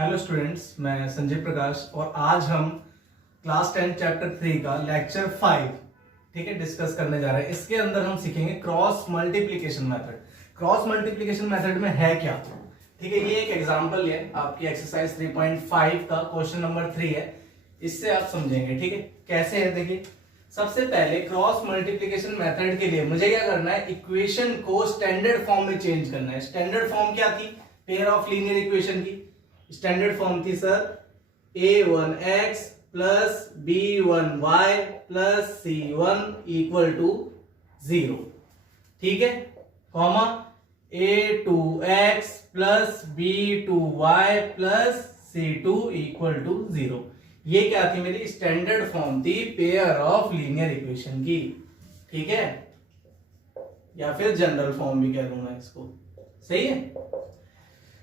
Hello students, मैं संजय प्रकाश और आज हम क्लास 10 चैप्टर 3 का लेक्चर 5 ठीक है डिस्कस करने जा रहे हैं। इसके अंदर हम सीखेंगे cross multiplication method. Cross multiplication method में है क्या, ठीक है। ये एक एग्जांपल है आपकी एक्सरसाइज 3.5 का क्वेश्चन नंबर 3 है। इससे आप समझेंगे, ठीक है, कैसे है। देखिए, सबसे पहले क्रॉस मल्टीप्लिकेशन मेथड के लिए मुझे क्या करना है, इक्वेशन को स्टैंडर्ड फॉर्म में चेंज करना है। स्टैंडर्ड फॉर्म क्या थी, पेयर ऑफ लीनियर इक्वेशन की स्टैंडर्ड फॉर्म थी sir a1x plus b1y plus c1 equal to 0, ठीक है, comma a2x plus b2y plus c2 equal to 0। ये क्या थी, मेरी स्टैंडर्ड फॉर्म थी पेयर ऑफ लीनियर इक्वेशन की, ठीक है, या फिर जनरल फॉर्म भी कह दूंगा इसको, सही है।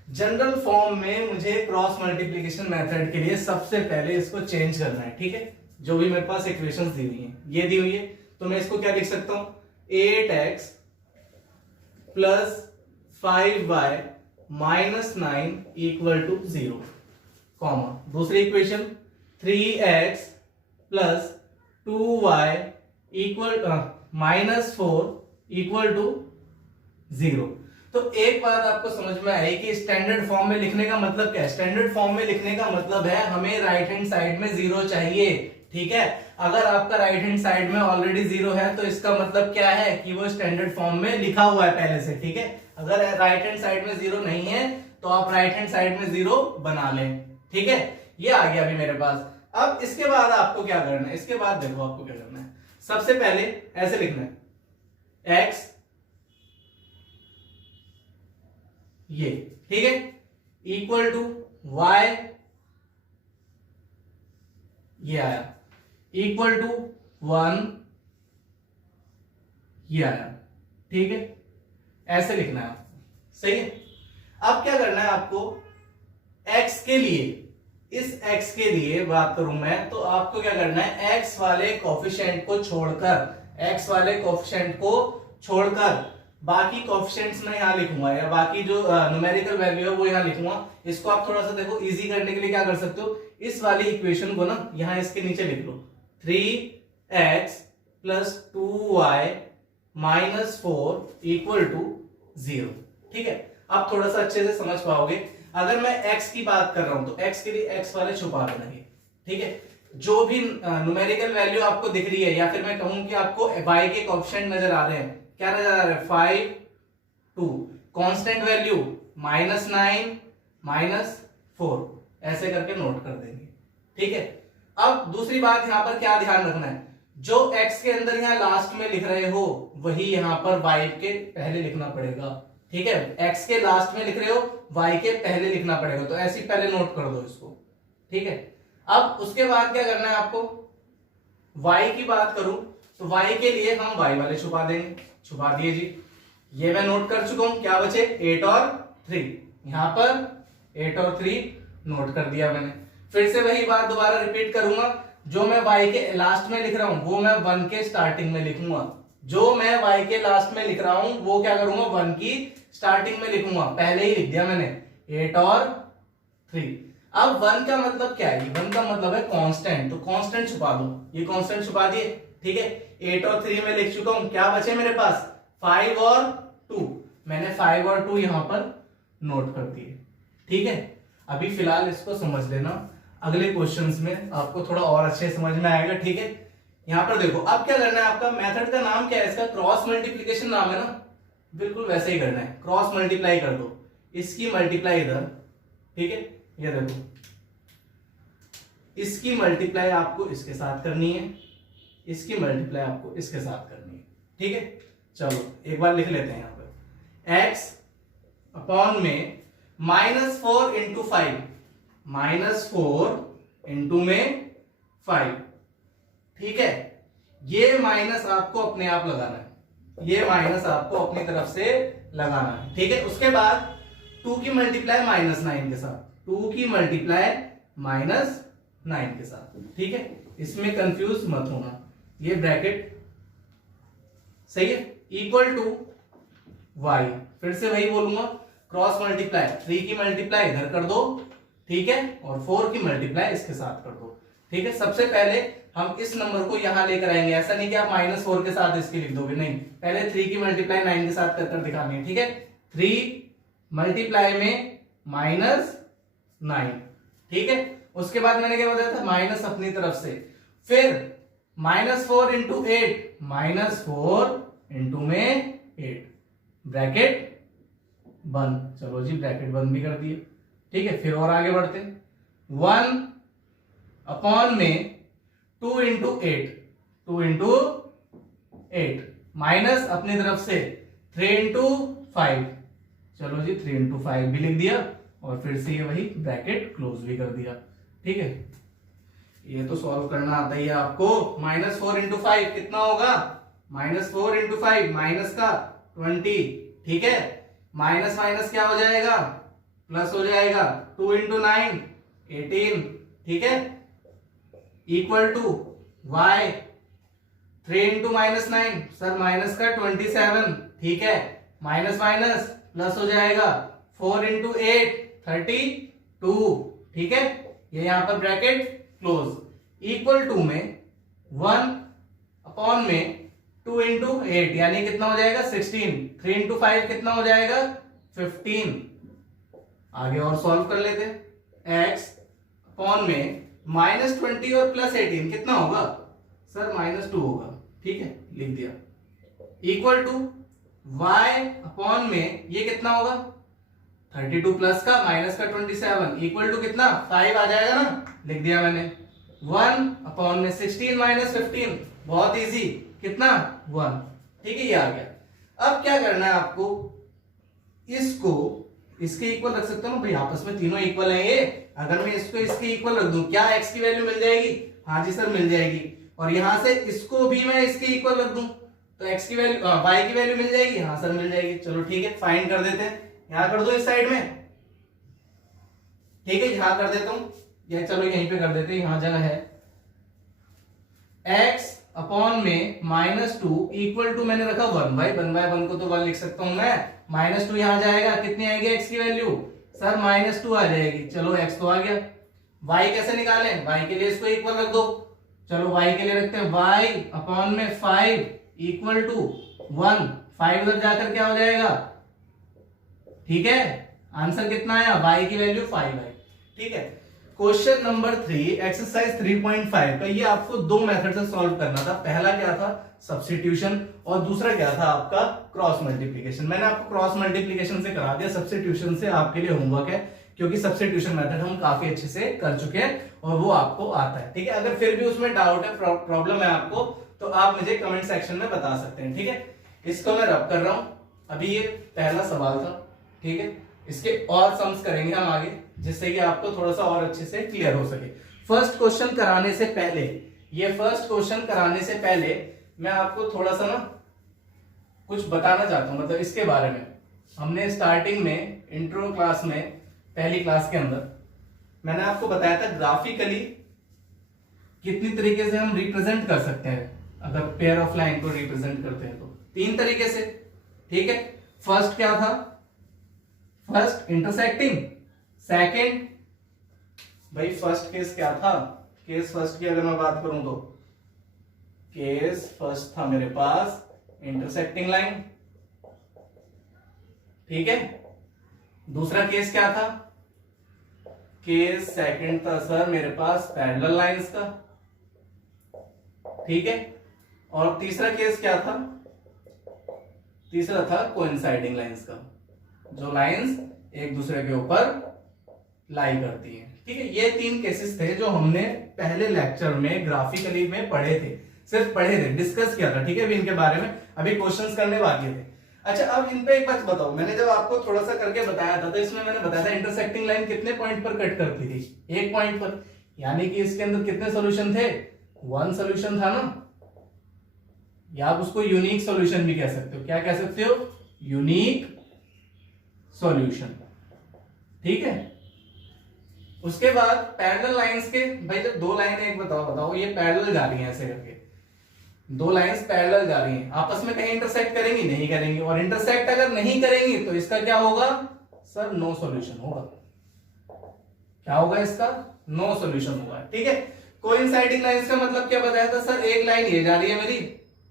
जनरल फॉर्म में मुझे क्रॉस मल्टीप्लिकेशन मेथड के लिए सबसे पहले इसको चेंज करना है, ठीक है। जो भी मेरे पास इक्वेशंस दी हुई हैं, ये दी हुई है, तो मैं इसको क्या लिख सकता हूं, 8x plus 5y minus 9 equal to 0, comma दूसरी equation 3x plus 2y equal minus 4 equal to 0। तो एक बात आपको समझ में आई कि स्टैंडर्ड फॉर्म में लिखने का मतलब क्या है। स्टैंडर्ड फॉर्म में लिखने का मतलब है हमें राइट हैंड साइड में 0 चाहिए, ठीक है। अगर आपका राइट हैंड साइड में ऑलरेडी 0 है तो इसका मतलब क्या है कि वो स्टैंडर्ड फॉर्म में लिखा हुआ है पहले से, ठीक है। अगर राइट हैंड साइड में 0 नहीं है तो आप राइट हैंड साइड में 0 बना लें, ठीक है। ये आ गया अभी मेरे पास। अब इसके बाद आपको क्या करना है, इसके बाद देखो आपको क्या करना है। सबसे पहले ऐसे लिखना है x, ये ठीक है, इक्वल टू y, ये आया, इक्वल टू 1, ये आया, ठीक है। ऐसे लिखना है आपको, सही है। अब क्या करना है आपको, x के लिए, इस x के लिए बात करूं मैं, तो आपको क्या करना है, x वाले कोफिशिएंट को छोड़कर बाकी कोफिशिएंट्स मैं यहां लिखूंगा, या बाकी जो न्यूमेरिकल वैल्यू है वो यहां लिखूंगा। इसको आप थोड़ा सा देखो इजी करने के लिए क्या कर सकते हो, इस वाली इक्वेशन को ना यहां इसके नीचे लिख लो, 3x plus 2y minus 4 equal to 0, ठीक है। आप थोड़ा सा अच्छे से समझ पाओगे। अगर मैं x की बात कर रहा हूं तो x के लिए x वाले छुपा देना, ठीक है। जो भी न्यूमेरिकल वैल्यू आपको दिख रही है, या फिर मैं कहूं कि आपको y के कोएफिशिएंट नजर आ रहे हैं, क्या नजर आ रहा है, 5 2, कांस्टेंट वैल्यू -9 -4, ऐसे करके नोट कर देंगे, ठीक है। अब दूसरी बात यहां पर क्या ध्यान रखना है, जो x के अंदर यहां लास्ट में लिख रहे हो वही यहां पर y के पहले लिखना पड़ेगा, ठीक है। x के लास्ट में लिख रहे हो, y के पहले लिखना पड़ेगा, तो ऐसे ही पहले नोट कर दो इसको, ठीक है। अब उसके बाद क्या करना है आपको, y की बात करूं तो y के लिए हम y वाले छुपा देंगे, छुपा दिए जी। ये मैं नोट कर चुका हूं, क्या बचे 8 और 3, यहां पर 8 और 3 नोट कर दिया मैंने। फिर से वही बात दोबारा रिपीट करूंगा, जो मैं y के लास्ट में लिख रहा हूं वो मैं 1 के स्टार्टिंग में लिखूंगा, जो मैं y के लास्ट में लिख रहा हूं वो क्या करूंगा, 1 की स्टार्टिंग में लिखूंगा। पहले ही लिख दिया मैंने 8 और 3। अब 1 का मतलब क्या है, 1 का मतलब है कांस्टेंट, तो कांस्टेंट छुपा दो, ये कांस्टेंट छुपा दिए, ठीक है। 8 और 3 में लिख चुका हूं, क्या बचे मेरे पास 5 और 2, मैंने 5 और 2 यहां पर नोट कर दिए, ठीक है। अभी फिलहाल इसको समझ लेना, अगले क्वेश्चंस में आपको थोड़ा और अच्छे समझ में आएगा, ठीक है। यहां पर देखो, अब क्या करना है, आपका मेथड का नाम क्या है, इसका क्रॉस मल्टीप्लिकेशन नाम है ना, बिल्कुल वैसे ही करना है, क्रॉस मल्टीप्लाई कर दो, इसकी मल्टीप्लाई इधर, ठीक है। ये देखो, इसकी मल्टीप्लाई आपको इसके साथ करनी है, इसकी मल्टीप्लाई आपको इसके साथ करनी है, ठीक है। चलो एक बार लिख लेते हैं यहां पर, x अपॉन में -4 इंटू 5, -4 इंटू में 5, ठीक है। ये माइनस आपको अपने आप लगाना है, ये माइनस आपको अपनी तरफ से लगाना है, ठीक है। उसके बाद 2 की मल्टीप्लाई -9 के साथ, 2 की मल्टीप्लाई -9 के साथ, ठीक है। इसमें कंफ्यूज मत होना, ये ब्रैकेट सही है, इक्वल टू y, फिर से वही बोलूंगा, क्रॉस मल्टीप्लाई, 3 की मल्टीप्लाई इधर कर दो, ठीक है, और 4 की मल्टीप्लाई इसके साथ कर दो। ठीक है, सबसे पहले हम इस नंबर को यहां लेकर आएंगे, ऐसा नहीं कि आप -4 के साथ इसकी लिख दोगे, नहीं, पहले 3 की मल्टीप्लाई 9 के साथ कर दिखानी है। ठीक है, 3 मल्टीप्लाई में -9, ठीक है, उसके बाद मैंने क्या बताया था, माइनस अपनी तरफ से, फिर -4 इंटू 8, -4 इंटू में 8, ब्रैकेट बंद। चलो जी, ब्रैकेट बंद भी कर दिए। ठीक है, फिर और आगे बढ़ते हैं, 1 अपॉन में 2 इंटू 8, 2 इंटू 8, माइनस अपनी तरफ से 3 इंटू 5, चलो जी 3 इंटू 5 भी लिख दिया, और फिर से ये वही ब्रैकेट क्लोज भी कर दिया। ठीक है, ये तो सॉल्व करना आता ही है आपको। -4 इंटू 5 कितना होगा, -4 इंटू 5 माइनस का 20, ठीक है, माइनस माइनस क्या हो जाएगा, प्लस हो जाएगा, 2 इंटू 9 18, ठीक है, equal to y 3 into -9, sir minus का 27, ठीक है, माइनस माइनस प्लस हो जाएगा, 4 इंटू 8 32, ठीक है, ये यहां पर ब्रैकेट क्लोज, इक्वल टू में 1 अपॉन में 2 इंटू 8 यानी कितना हो जाएगा 16, 3 इंटू 5 कितना हो जाएगा 15। आगे और सॉल्व कर लेते हैं, x अपॉन में -20 और +18 कितना होगा, सर -2 होगा, ठीक है, लिख दिया, इक्वल टू y अपॉन में ये कितना होगा 32 प्लस का माइनस का 27 इक्वल टू कितना 5 आ जाएगा ना, लिख दिया मैंने, 1 अपॉन में 16 माइनस 15, बहुत इजी, कितना 1, ठीक है, ये आ गया। अब क्या करना है आपको, इसको इसके इक्वल रख सकते हो ना भाई, आपस में तीनों इक्वल है ये, अगर मैं इसको इसके इक्वल रख दूं क्या x की वैल्यू मिल जाएगी, हाँ जी सर मिल जाएगी, और यहां से इसको भी मैं इसके इक्वल रख दूं तो x की वैल्यू y की वैल्यू मिल जाएगी, हाँ सर मिल जाएगी। चलो ठीक है, फाइंड कर देते हैं, यहां कर दो इस साइड में, ठीक है, यहां कर देता हूं, या चलो यहीं पे कर देते हैं, यहां जगह है, x अपॉन में -2 इक्वल टू मैंने रखा 1 बाय 1 को तो 1 लिख सकता हूं मैं, -2 यहां जाएगा, कितनी आएगी x की वैल्यू, सर -2 आ जाएगी, चलो x तो आ गया, y कैसे निकालें, y के लिए इसको इक्वल रख दो, चलो y के लिए रखते हैं y अपॉन में 5 इक्वल टू 1, 5 उधर जाकर क्या हो जाएगा, ठीक है, आंसर कितना आया, y की वैल्यू 5 है। ठीक है, क्वेश्चन नंबर 3 एक्सरसाइज 3.5 का ये आपको दो मेथड से सॉल्व करना था, पहला क्या था सब्स्टिट्यूशन और दूसरा क्या था आपका क्रॉस मल्टीप्लिकेशन। मैंने आपको क्रॉस मल्टीप्लिकेशन से करा दिया, सब्स्टिट्यूशन से आपके लिए होमवर्क है, क्योंकि सब्स्टिट्यूशन मेथड हम काफी अच्छे से कर चुके हैं और वो आपको आता है। ठीक है, अगर फिर भी उसमें डाउट है, प्रॉब्लम है आपको, तो आप मुझे कमेंट सेक्शन में बता सकते हैं। ठीक है, इसको मैं रब कर रहा हूं, अभी ये पहला सवाल था, ठीक है, इसके और सम्स करेंगे हम आगे, जिससे कि आपको थोड़ा सा और अच्छे से क्लियर हो सके। फर्स्ट क्वेश्चन कराने से पहले, ये फर्स्ट क्वेश्चन कराने से पहले मैं आपको थोड़ा सा ना कुछ बताना चाहता हूं, मतलब इसके बारे में। हमने स्टार्टिंग में इंट्रो क्लास में, पहली क्लास के अंदर मैंने आपको बताया था ग्राफिकली कितनी तरीके से हम रिप्रेजेंट कर सकते हैं, अगर पेयर ऑफ लाइन को रिप्रेजेंट करते हैं तो 3 तरीके से। ठीक है, फर्स्ट क्या था, फर्स्ट इंटरसेक्टिंग, सेकंड, भाई फर्स्ट केस क्या था, केस फर्स्ट की अगर मैं बात करूं तो केस फर्स्ट था मेरे पास इंटरसेक्टिंग लाइन, ठीक है, दूसरा केस क्या था, केस सेकंड था सर मेरे पास पैरेलल लाइंस का, ठीक है, और तीसरा केस क्या था, तीसरा था कोइंसाइडिंग लाइंस का, जो लाइंस एक दूसरे के ऊपर लाई करती हैं। ठीक है, ये 3 केसेस थे जो हमने पहले लेक्चर में ग्राफिकली में पढ़े थे, सिर्फ पढ़े थे, डिस्कस किया था। ठीक है, अभी इनके बारे में अभी क्वेश्चंस करने बाकी थे। अच्छा, अब इन पे एक बात बताओ, मैंने जब आपको थोड़ा सा करके बताया था तो इसमें मैंने बताया था इंटरसेक्टिंग लाइन कितने पॉइंट पर कट करती थी, 1 पॉइंट पर, यानी कि इसके अंदर कितने सॉल्यूशन थे, 1 सॉल्यूशन था ना, या आप उसको यूनिक सॉल्यूशन भी कह सकते हो, क्या कह सकते हो, यूनिक सॉल्यूशन। ठीक है, उसके बाद पैरेलल लाइंस के, भाई जब 2 लाइन एक बताओ ये पैरेलल जा रही हैं, ऐसे करके 2 लाइंस पैरेलल जा रही हैं, आपस में कहीं इंटरसेक्ट करेंगी, नहीं करेंगी, और इंटरसेक्ट अगर नहीं करेंगी तो इसका क्या होगा सर, नो सॉल्यूशन होगा। क्या होगा इसका, नो सॉल्यूशन होगा। ठीक है, कोइंसाइडिंग लाइंस का मतलब क्या बताया था सर, एक लाइन ये जा रही है मेरी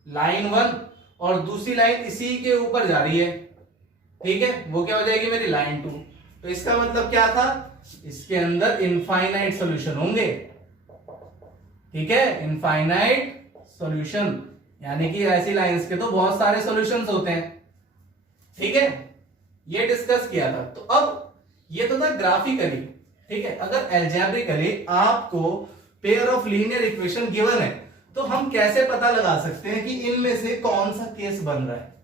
लाइन 1 और दूसरी लाइन इसी के ऊपर जा रही है, ठीक है, वो क्या हो जाएगी मेरी लाइन 2। तो इसका मतलब क्या था, इसके अंदर इनफाइनाइट सॉल्यूशन होंगे, ठीक है, इनफाइनाइट सॉल्यूशन, यानी कि ऐसी लाइंस के तो बहुत सारे सॉल्यूशंस होते हैं, ठीक है, ये डिस्कस किया था। तो अब ये तो था ग्राफिकली, ठीक है, अगर एल्जेब्रिकली आपको pair of linear equation given है तो हम कैसे पता लगा सकते हैं कि इनमें से कौन सा केस बन रहा है।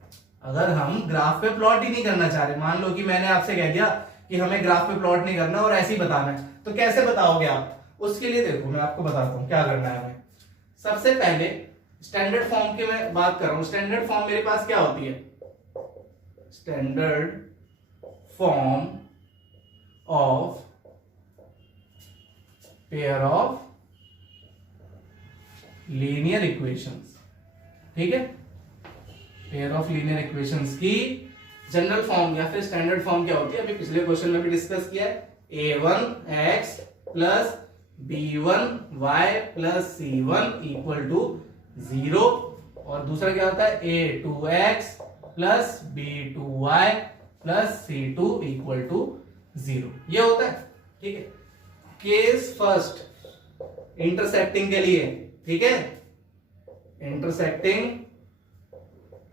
अगर हम ग्राफ पे प्लॉट ही नहीं करना चाह रहे, मान लो कि मैंने आपसे कह दिया कि हमें ग्राफ पे प्लॉट नहीं करना और ऐसे ही बताना है, तो कैसे बताओगे आप, उसके लिए देखो मैं आपको बताता हूं क्या करना है हमें। सबसे पहले स्टैंडर्ड फॉर्म की मैं बात कर रहा हूं, स्टैंडर्ड फॉर्म मेरे पास क्या होती है, standard form of pair of linear equations, ठीक है, पेयर ऑफ लीनियर इक्वेशंस की जनरल फॉर्म या फिर स्टैंडर्ड फॉर्म क्या होती है, अभी पिछले क्वेश्चन में भी डिस्कस किया है, a1x plus b1y plus c1 equal to 0, और दूसरा क्या होता है a2x plus b2y plus c2 equal to 0, ये होता है, ठीक है। केस फर्स्ट इंटरसेक्टिंग के लिए, ठीक है, इंटरसेक्टिंग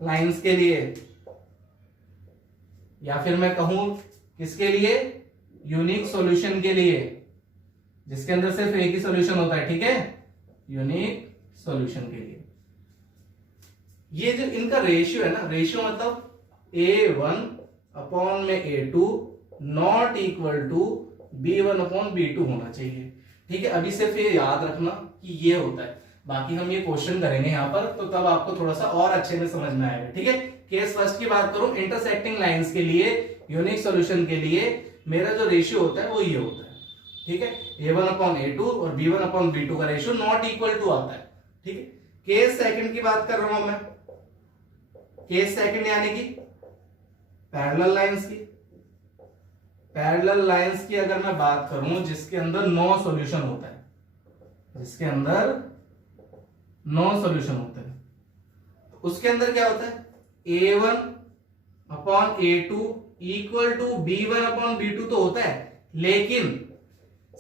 लाइंस के लिए, या फिर मैं कहूं किसके लिए, यूनिक सॉल्यूशन के लिए, जिसके अंदर सिर्फ एक ही सॉल्यूशन होता है, ठीक है, यूनिक सॉल्यूशन के लिए। ये जो इनका रेशियो है ना, रेशियो मतलब a1 अपॉन में a2 not equal to b1 upon b2 होना चाहिए, ठीक है। अभी सिर्फ ये याद रखना कि ये होता है, बाकी हम ये क्वेश्चन करेंगे यहां पर, तो तब आपको थोड़ा सा और अच्छे में समझ में आएगा, ठीक है। केस फर्स्ट की बात करूं, इंटरसेक्टिंग लाइंस के लिए, यूनिक सॉल्यूशन के लिए मेरा जो रेशियो होता है वो ये होता है, ठीक है, a1 अपॉन a2 और b1 अपॉन b2 का रेशियो नॉट इक्वल टू आता है, ठीक है। केस सेकंड की बात कर रहा हूं मैं, केस सेकंड यानी कि पैरेलल लाइंस की, पैरेलल लाइंस की अगर मैं बात करूं जिसके अंदर नो सॉल्यूशन होता है, जिसके अंदर नो सॉल्यूशन होता है, तो उसके अंदर क्या होता है, a1 upon a2 equal to b1 upon b2 तो होता है, लेकिन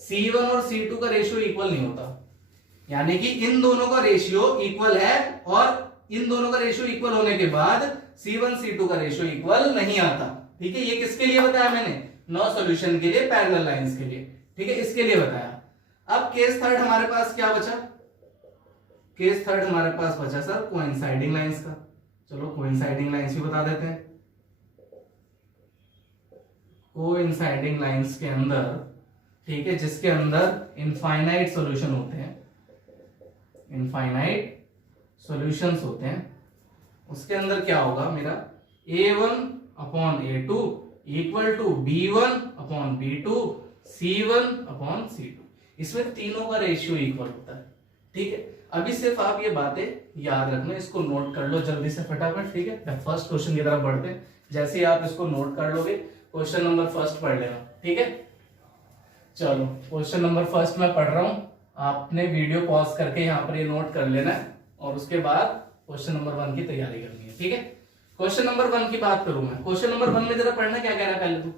c1 और c2 का रेशियो इक्वल नहीं होता, यानी कि इन दोनों का रेशियो इक्वल है और इन दोनों का रेशियो इक्वल होने के बाद c1 c2 का रेशियो इक्वल नहीं आता, ठीक है। ये किसके लिए बताया मैंने, नो सॉल्यूशन के लिए, पैरेलल लाइंस के लिए, ठीक है, इसके लिए बताया। अब केस थर्ड हमारे पास क्या बचा, केस थर्ड हमारे पास बचा सर कोइंसाइडिंग लाइंस का, चलो कोइंसाइडिंग लाइंस भी बता देते हैं। कोइंसाइडिंग लाइंस के अंदर, ठीक है, जिसके अंदर इनफाइनाइट सॉल्यूशन होते हैं, इनफाइनाइट सॉल्यूशंस होते हैं, उसके अंदर क्या होगा मेरा a1 upon a2 equal to b1 upon b2 c1 upon c2, इसमें तीनों का रेशियो इक्वल होता है, ठीक है। अभी सिर्फ आप ये बातें याद रखना, इसको नोट कर लो जल्दी से फटाफट, ठीक है। फर्स्ट क्वेश्चन की तरफ बढ़ते हैं, जैसे ही आप इसको नोट कर लोगे क्वेश्चन नंबर फर्स्ट पढ़ लेना, ठीक है। चलो क्वेश्चन नंबर फर्स्ट मैं पढ़ रहा हूं, आपने वीडियो पॉज करके यहाँ पर ये नोट कर लेना है और उसके बाद क्वेश्चन नंबर 1 की तैयारी करनी है, ठीक है। क्वेश्चन नंबर 1 की बात करूं मैं, क्वेश्चन नंबर 1 में जरा पढ़ना क्या कह रहा है पहले तो,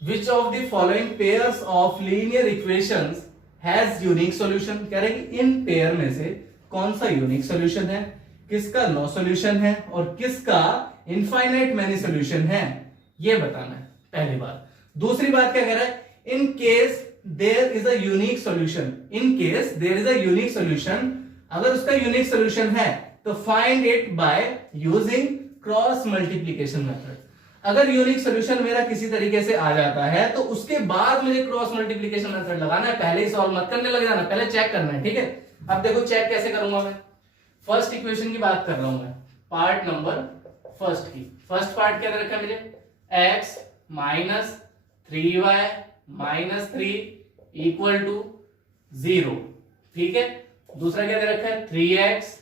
which of the following pairs of linear equations has unique solution, कह रहे कि इन पेयर में से कौन सा यूनिक सॉल्यूशन है, किसका नो सॉल्यूशन है और किसका इनफाइनाइट मैनी सॉल्यूशन है, ये बताना है पहली बात। दूसरी बात क्या कह रहा है, in case there is a unique solution, in case there is a unique solution, अगर उसका यूनिक सॉल्यूशन है तो find it by using cross multiplication method. अगर यूनिक सॉल्यूशन मेरा किसी तरीके से आ जाता है तो उसके बाद मुझे क्रॉस मल्टीप्लीकेशन मेथड लगाना है, पहले ही सॉल्व मत करने लग जाना, पहले चेक करना है, ठीक है। अब देखो चेक कैसे करूंगा मैं, फर्स्ट इक्वेशन की बात कर रहा हूं मैं, पार्ट नंबर फर्स्ट की, फर्स्ट पार्ट क्या दे रखा है मुझे, x minus 3y minus 3 equal to 0, ठीक है। दूसरा क्या दे रखा है, 3x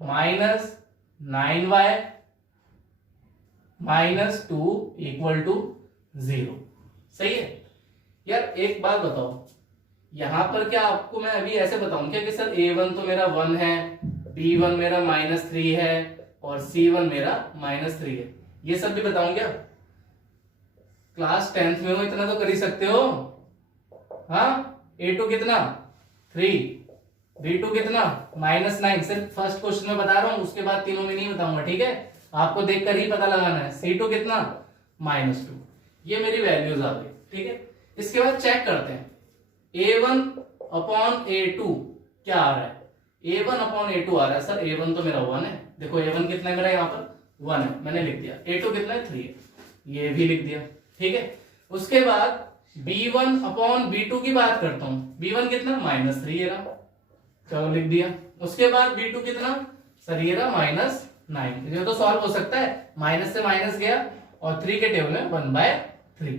minus 9y minus 2 equal to 0, सही है। यार एक बात बताओ, यहां पर क्या आपको मैं अभी ऐसे बताऊं क्या कि सर a1 तो मेरा 1 है, b1 मेरा -3 है और c1 मेरा -3 है, ये सब भी बताऊं क्या? क्लास 10th में हो, इतना तो कर ही सकते हो। हाँ, a2 कितना 3, b2 कितना -9, सिर्फ फर्स्ट क्वेश्चन में बता रहा हूं, उसके बाद तीनों में नहीं बताऊंगा, ठीक है? आपको देखकर ही पता लगाना है। c2 कितना -2, ये मेरी वैल्यूज आ गई, ठीक है? इसके बाद चेक करते हैं a1 अपॉन a2 क्या आ रहा है। a1 अपॉन a2 आ रहा है, सर a1 तो मेरा 1 है, देखो a1 कितना मेरा यहाँ पर 1 है, मैंने लिख दिया। a2 कितना है 3 है, ये भी लिख दिया, ठीक है? उसके बाद b1 अपॉन b2 की बात करता हूं, b1 कितना -3 है रहा, चलो लिख दिया। उसके बाद b2 कितना, सर ये रहा -9, ये तो सॉल्व हो सकता है, माइनस से माइनस गया और 3 के टेबल में 1/3,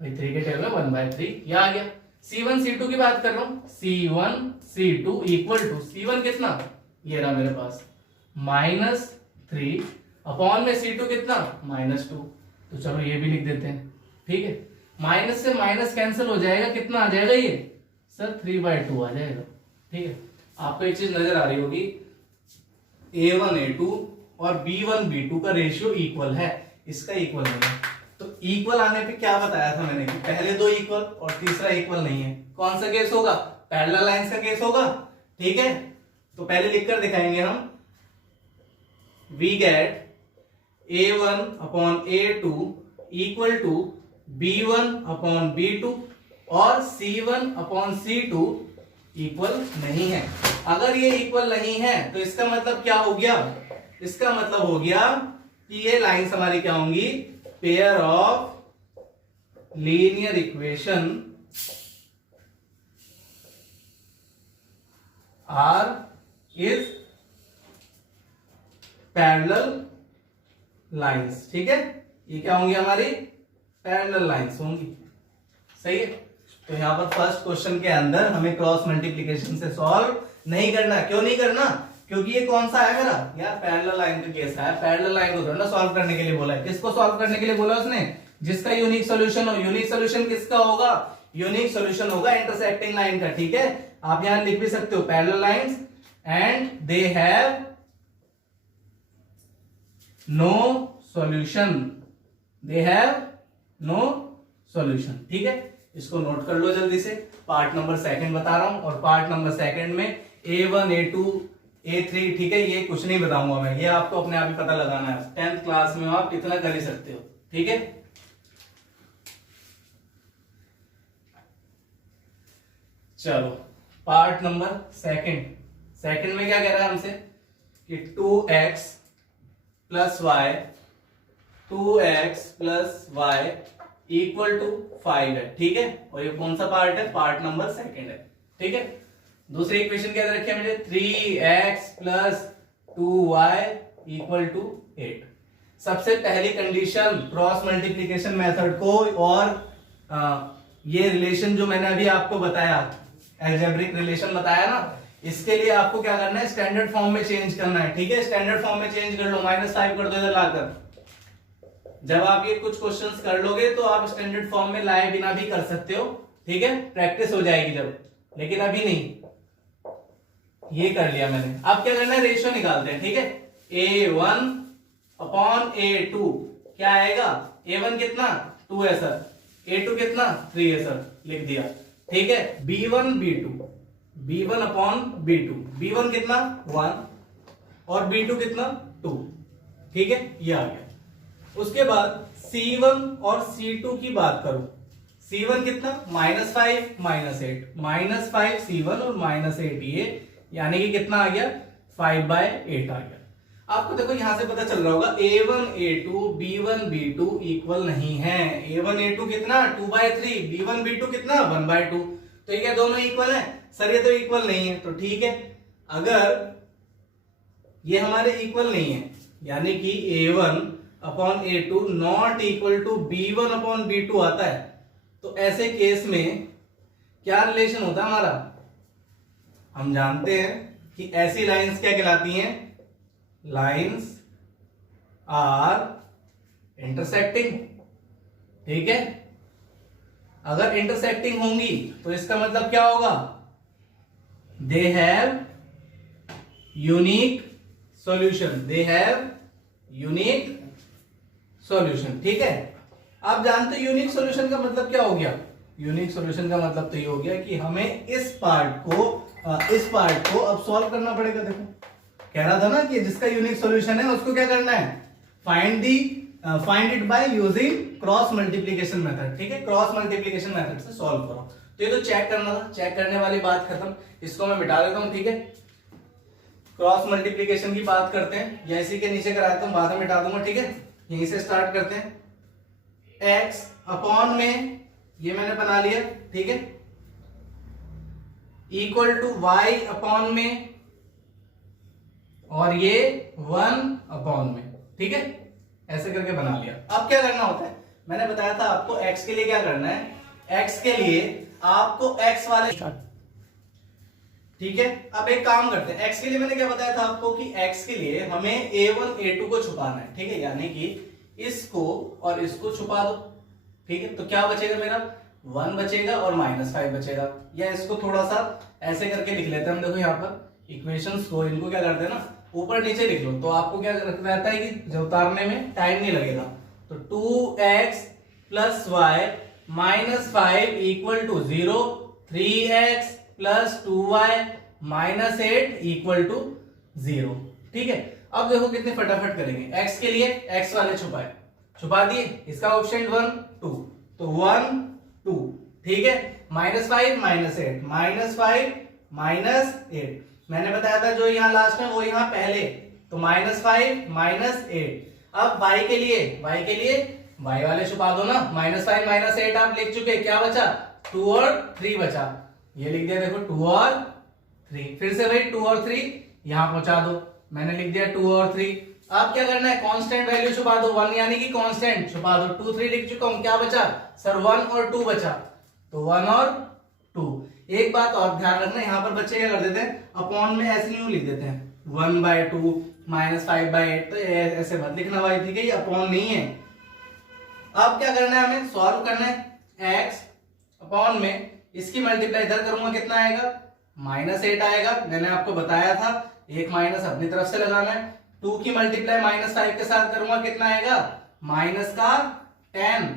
भाई 3 के टेबल में 1/3 ये आ गया। C1 C2 की बात कर रहा हूं, C1 C2 equal to C1 कितना, ये रहा मेरे पास -3 अपॉन में C2 कितना -2, तो चलो ये भी लिख देते हैं, ठीक है? माइनस से माइनस कैंसिल हो जाएगा, कितना आ जाएगा ये, सर 3/2 आ जाएगा, ठीक है? आपको एक चीज नजर आ रही होगी, A1 A2 और B1 B2 का रेशियो इक्वल है, इसका इक्वल नहीं है। तो इक्वल आने पे क्या बताया था मैंने कि पहले दो इक्वल और तीसरा इक्वल नहीं है। कौन सा केस होगा, पैरेलल लाइंस का केस होगा, ठीक है? तो पहले लिखकर दिखाएंगे हम, we get A1 upon A2 equal to B1 upon B2 और C1 अपॉन C2 इक्वल नहीं है। अगर ये इक्वल नहीं है तो इसका मतलब क्या हो गया, इसका मतलब हो गया कि ये लाइंस हमारी क्या होंगी, pair of linear equation are is parallel lines, ठीक है? ये क्या होंगी, हमारी पैरेलल लाइंस होंगी, सही है? तो यहां पर फर्स्ट क्वेश्चन के अंदर हमें क्रॉस मल्टीप्लिकेशन से सॉल्व नहीं करना। क्यों नहीं करना, क्योंकि ये कौन सा है मेरा, यार पैरेलल लाइन का केस है, पैरेलल लाइन को थोड़ा सॉल्व करने के लिए बोला है। किसको सॉल्व करने के लिए बोला उसने, जिसका यूनिक सॉल्यूशन हो। यूनिक सॉल्यूशन किसका होगा, यूनिक सॉल्यूशन होगा इंटरसेक्टिंग लाइन का, ठीक है? आप यहां लिख भी सकते हो parallel lines and they have no solution, they have no solution, ठीक है? इसको नोट कर लो जल्दी से। पार्ट नंबर सेकंड बता रहा हूं, और पार्ट नंबर सेकंड में A1 A2 A3, ठीक है? ये कुछ नहीं बताऊंगा मैं, ये आपको अपने आप ही पता लगाना है। 10th क्लास में आप इतना कर ही सकते हो, ठीक है? चलो पार्ट नंबर सेकंड, सेकंड में क्या कह रहा है हमसे कि 2x plus y, 2x plus y equal to 5 है, ठीक है? और ये कौन सा पार्ट है, पार्ट नंबर सेकंड है, ठीक है? दूसरी इक्वेशन क्या रखी है मुझे, 3x plus 2y equal to 8। सबसे पहली कंडीशन क्रॉस मल्टीप्लीकेशन मेथड को और ये रिलेशन जो मैंने अभी आपको बताया, अलजेब्रिक रिलेशन बताया ना, इसके लिए आपको क्या करना है, स्टैंडर्ड फॉर्म में चेंज करना है, ठीक है? स्टैंडर्ड फॉर्म में चेंज कर लो, -5 कर दो इधर लाकर। जब आप ये कुछ क्वेश्चंस कर लोगे तो आप स्टैंडर्ड फॉर्म में लाए बिना भी कर सकते हो, ठीक है? प्रैक्टिस हो जाएगी जब, लेकिन अभी नहीं। ये कर लिया मैंने, अब क्या करना है, रेशियो निकालते हैं, ठीक है? A1 अपॉन A2 क्या आएगा, A1 कितना 2 है सर, A2 कितना 3 है सर, लिख दिया, ठीक है? B1 B2, B1 upon B2, B1 कितना 1 और B2 कितना 2, ठीक है? ये आ गया। उसके बाद C1 और C2 की बात करो, C1 कितना -5 -8, -5 C1 और -8 ये, यानी कि कितना आ गया 5/8 आ गया। आपको देखो यहां से पता चल रहा होगा A1 A2 B1 B2 equal नहीं है। A1 A2 कितना 2/3, B1 B2 कितना 1/2, तो ये क्या दोनों इक्वल है, सर ये तो इक्वल नहीं है। तो ठीक है, अगर ये हमारे इक्वल नहीं है, यानी कि A1 upon A2 not equal to B1 upon B2 आता है, तो ऐसे केस में क्या रिलेशन होता है हमारा, हम जानते हैं कि ऐसी लाइंस क्या कहलाती हैं, लाइंस आर इंटरसेक्टिंग, ठीक है? अगर इंटरसेक्टिंग होंगी तो इसका मतलब क्या होगा, they have unique solution, they have unique solution. ठीक है, आप जानते हो यूनिक सॉल्यूशन का मतलब क्या हो गया, यूनिक सॉल्यूशन का मतलब तो ये हो गया कि हमें इस पार्ट को अब सॉल्व करना पड़ेगा। देखो कह रहा था ना कि जिसका यूनिक सॉल्यूशन है उसको क्या करना है, find it by using cross multiplication method. ठीक है, क्रॉस मल्टीप्लिकेशन मेथड से सॉल्व करो। तो ये तो चेक करना था, चेक करने वाली बात खत्म, इसको मैं मिटा देता हूं। ठीक है, क्रॉस मल्टीप्लिकेशन की बात करते हैं, या इसी के नीचे कराता हूं, बाद में मिटा दूंगा। ठीक है, यहीं से स्टार्ट करते हैं। x अपॉन में ये मैंने बना लिया, ठीक है, इक्वल टू y अपॉन में, और ये 1 अपॉन में। ठीक है, ऐसे करके बना लिया। अब क्या करना होता है, मैंने बताया था आपको x के लिए क्या करना है, x के लिए आपको x वाले, ठीक है। अब एक काम करते हैं, x के लिए मैंने क्या बताया था आपको कि x के लिए हमें a1 a2 को छुपाना है। ठीक है, यानी कि इसको और इसको छुपा दो। ठीक है, तो क्या बचेगा मेरा, 1 बचेगा और -5 बचेगा। या इसको थोड़ा सा ऐसे करके लिख लेते हैं हम। देखो यहाँ पर इक्वेशंस को, इनको क्या करते हैं ना, ऊपर नीचे लिख लो, तो आपको क्या रहता है कि जो उतारने में टाइम नहीं लगेगा। तो 2x plus y minus 5 equal to 0, 3x plus 2y minus 8 equal to 0। ठीक है, अब देखो कितने फटाफट करेंगे। x के लिए x वाले छुपा दिए, इसका ऑप्शन 1 2, तो 1 2। ठीक है, -5 -8, -5 -8, मैंने बताया था जो यहाँ लास्ट में वो यहाँ पहले, तो -5 -8। अब y के लिए y वाले छुपा दो ना, -5 -8 आप लिख चुके, क्या बचा, 2 और 3 बचा, ये लिख दिया। देखो 2 और 3, फिर से भाई 2 और 3 यहां पहुंचा दो, मैंने लिख दिया 2 और 3। अब क्या करना है, कांस्टेंट वैल्यू छुपा दो, 1 यानी कि कांस्टेंट छुपा दो। 2 3 लिख चुका हूं, क्या बचा सर, 1 और 2 बचा, तो 1 और 2। एक बात और ध्यान रखना, यहां पर बच्चे क्या कर देते हैं, अपॉन में ऐसे नहीं लिख देते हैं, 1/2 -5/8, तो ऐसे मत लिखना भाई। ठीक है, ये अपॉन नहीं है। अब क्या करना है, हमें सॉल्व करना है। x अपॉन में इसकी मल्टीप्लाई इधर करूंगा, कितना आएगा, -8 आएगा। मैंने आपको बताया था एक माइनस अपनी तरफ से लगाना है। 2 की मल्टीप्लाई -5 के साथ करूंगा, कितना आएगा, -10।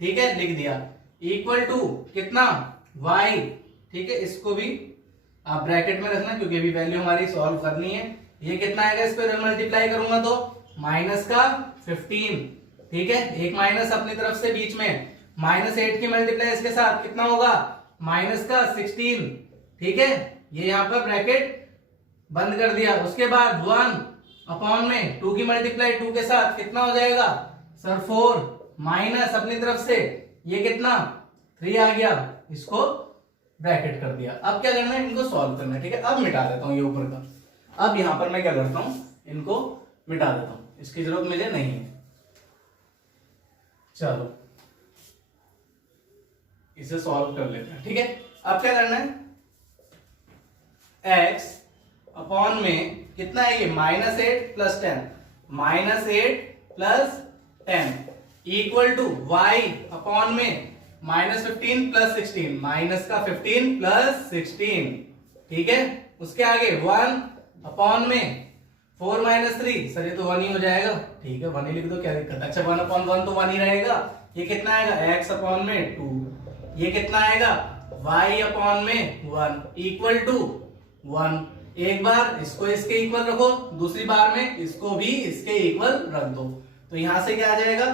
ठीक है, लिख दिया, इक्वल टू कितना, y। ठीक है, इसको भी आप ब्रैकेट में रखना क्योंकि अभी वैल्यू हमारी सॉल्व करनी है। ये कितना आएगा, इस पर मल्टीप्लाई करूंगा तो -15। ठीक है, एक माइनस अपनी तरफ से बीच में, -8 की मल्टीप्लाई इसके साथ कितना होगा, -16। ठीक है, ये यहां पर ब्रैकेट बंद कर दिया। उसके बाद 1 अपॉन में 2 की मल्टीप्लाई 2 के साथ कितना हो जाएगा सर, 4, माइनस अपनी तरफ से ये कितना 3 आ गया, इसको ब्रैकेट कर दिया। अब क्या करना है, इनको सॉल्व करना है। ठीक है, अब मिटा देता हूं ये ऊपर का। अब यहां पर मैं क्या करता हूं, इनको मिटा देता हूं, इसकी जरूरत मुझे नहीं है। चलो इसे सॉल्व कर लेते हैं। ठीक है, अब क्या करना है, x अपॉन में कितना है ये, -8 plus 10, -8 plus 10 equal to y upon में -15 प्लस 16, माइनस का 15 प्लस 16। ठीक है, उसके आगे 1 अपॉन में 4 - 3, सर ये तो 1 ही हो जाएगा। ठीक है, 1 ही लिख दो, क्या दिक्कत है। अच्छा 1 अपॉन 1 तो 1 ही रहेगा। ये कितना आएगा, x अपॉन में 2, ये कितना आएगा, y अपॉन में 1 इक्वल टू 1। एक बार इसको इसके इक्वल रखो, दूसरी बार में इसको भी इसके इक्वल रख दो, तो यहां से क्या आ जाएगा,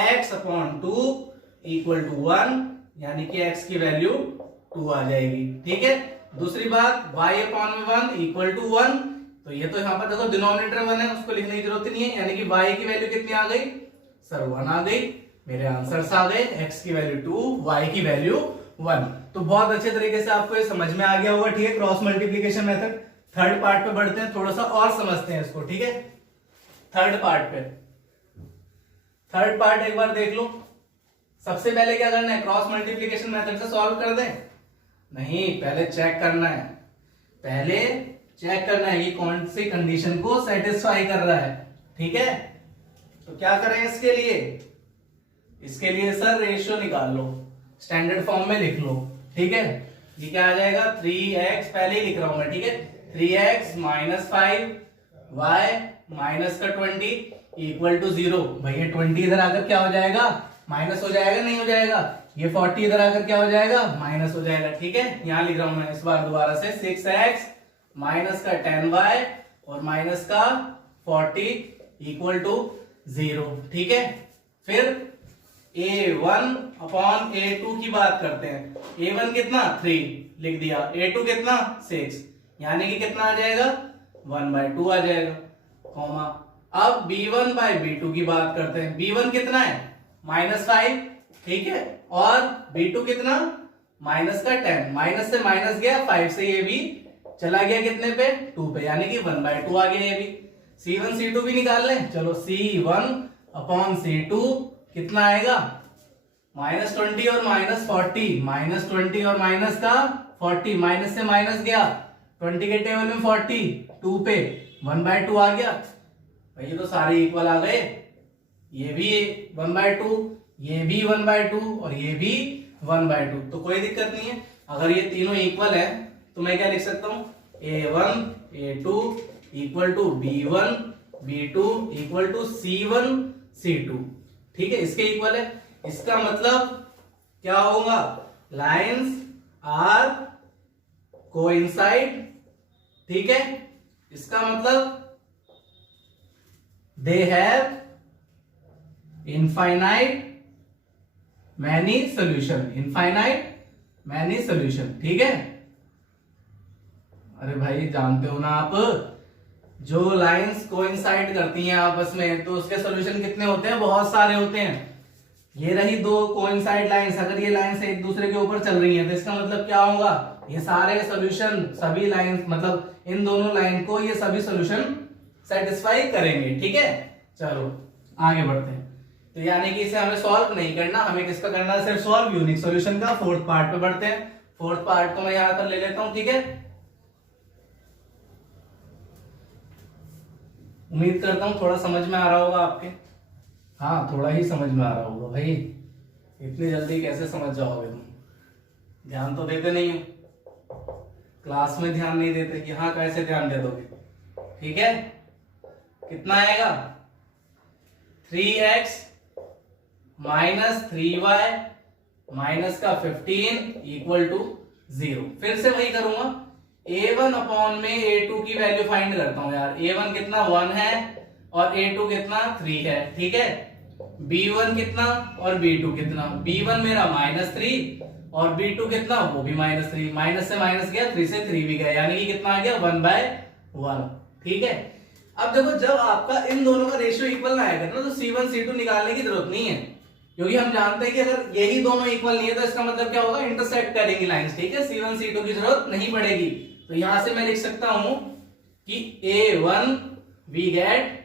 x अपॉन 2 इक्वल टू 1, यानी कि x की वैल्यू 2 आ जाएगी। ठीक है, दूसरी बात y अपॉन में 1 इक्वल टू 1, तो ये तो यहां पर देखो डिनोमिनेटर 1 है, उसको लिखने की जरूरत नहीं है, यानी कि y की वैल्यू कितनी आ गई सर, 1 आ गई। मेरे आंसर्स आ गए, x की वैल्यू 2, y की वैल्यू 1। तो बहुत अच्छे तरीके से आपको ये समझ में आ गया होगा। ठीक है, cross multiplication method. Third part पे बढ़ते हैं, थोड़ा सा और समझते हैं इसको। ठीक है, थर्ड पार्ट एक बार देख लो। सबसे पहले क्या करना है, क्रॉस मल्टीप्लिकेशन मेथड से सॉल्व कर दें, नहीं, पहले चेक करना है कि कौन सी कंडीशन को सेटिस्फाई कर रहा है। ठीक है, तो क्या करें इसके लिए सर रेशियो निकाल लो। स्टैंडर्ड फॉर्म में लिख लो, ठीक है। ये क्या आ जाएगा 3x, पहले ही लिख रहा हूं मैं, ठीक है। 3x माइनस 5y माइनस का 20 इक्वल टू 0। भाई ये 20 इधर आकर क्या हो जाएगा, माइनस हो जाएगा, नहीं हो जाएगा। ये 40 इधर आकर क्या हो जाएगा, माइनस हो जाएगा, ठीक है। यहां लिख रहा हूं मैं इस बार दोबारा से 6x माइनस का 10y और माइनस का 40 इक्वल टू 0, ठीक है। फिर a1 अपॉन a2 की बात करते हैं। a1 कितना 3 लिख दिया, a2 कितना 6, यानी कि कितना आ जाएगा 1/2 आ जाएगा, कॉमा। अब b1 बाय b2 की बात करते हैं। b1 कितना है -5, ठीक है, और b2 कितना माइनस का 10, माइनस से माइनस गया, 5 से ये भी चला गया कितने पे 2 पे, यानी कि 1/2 आ गया ये भी। c1 c2 भी निकाल लें, चलो c1 अपॉन c2 कितना आएगा -20 और -40, -20 और माइनस का 40, माइनस से माइनस गया, 20 के टेबल में 40, 2 पे 1/2 आ गया। भाई ये तो सारे इक्वल आ गए, ये भी 1/2, ये भी 1/2 और ये भी 1/2, तो कोई दिक्कत नहीं है। अगर ये तीनों इक्वल है तो मैं क्या लिख सकता हूं, a1 a2 equal to b1 b2 equal to c1 c2, ठीक है, इसके इक्वल है। इसका मतलब क्या होगा, लाइंस आर कोइंसाइड, ठीक है। इसका मतलब they have infinite many solution, infinite many solution, ठीक है। अरे भाई जानते हो ना आप, जो लाइंस कोइंसाइड करती हैं आपस में तो उसके सॉल्यूशन कितने होते हैं, बहुत सारे होते हैं। ये रही दो कोइंसाइड लाइंस, अगर ये लाइंस एक दूसरे के ऊपर चल रही हैं तो इसका मतलब क्या होगा, ये सारे सॉल्यूशन, सभी लाइंस, मतलब इन दोनों लाइन को ये सभी सॉल्यूशन सेटिस्फाई करेंगे, ठीक है। चलो आगे बढ़ते हैं। तो यानी कि इसे हमें सॉल्व नहीं करना, हमें किसका करना है, सिर्फ सॉल्व यूनिक सॉल्यूशन का। फोर्थ पार्ट पे बढ़ते हैं। फोर्थ पार्ट को मैं यहां पर ले लेता हूं, ठीक है। उम्मीद करता हूं थोड़ा समझ में आ रहा होगा आपके, हाँ थोड़ा ही समझ में आ रहा होगा। भाई इतनी जल्दी कैसे समझ जाओगे तुम, ध्यान तो देते नहीं हो, क्लास में ध्यान नहीं देते, यहां कैसे ध्यान दे दोगे, ठीक है। कितना आएगा 3x माइनस 3y माइनस का 15 इक्वल टू 0। फिर से वही करूंगा, a1 अपॉन में a2 की वैल्यू फाइंड करता हूं यार। a1 कितना 1 है और a2 कितना 3 है, ठीक है। b1 कितना और b2 कितना, b1 मेरा -3 और b2 कितना, वो भी -3, माइनस से माइनस गया, 3 से 3 भी गया, यानी कि कितना आ गया 1/1, ठीक है। अब देखो जब आपका इन दोनों का रेशियो इक्वल ना आएगा ना तो c1 c2 निकालने की जरूरत नहीं है, क्योंकि हम जानते हैं कि अगर यही दोनों इक्वल नहीं है तो इसका मतलब क्या होगा, इंटरसेक्ट करेंगी लाइंस, ठीक है। c1 c2 की जरूरत नहीं पड़ेगी। तो यहां से मैं लिख सकता हूं कि a1 we get